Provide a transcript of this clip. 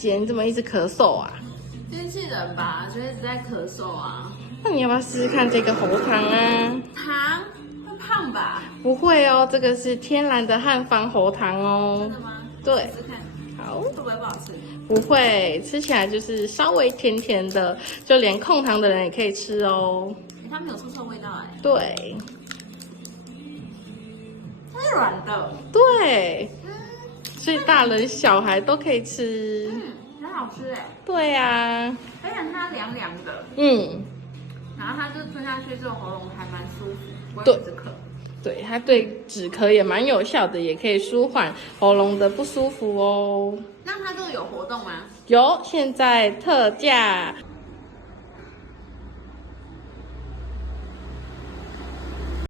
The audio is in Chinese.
姐，你怎么一直咳嗽啊？天气冷吧，就一直在咳嗽啊。那你要不要试试看这个喉糖啊？糖会胖吧？不会哦，这个是天然的汉方喉糖哦。真的吗？对，试试看，好，会不会不好吃？不会，吃起来就是稍微甜甜的，就连控糖的人也可以吃哦。它没有臭臭味道哎。对，它是软的。对，所以大人小孩都可以吃。很好吃哎。对啊，而且它凉凉的，然后它就吞下去之后喉咙还蛮舒服，不会一直咳。对，它对止咳也蛮有效的，也可以舒缓喉咙的不舒服哦。那它这个有活动吗？有，现在特价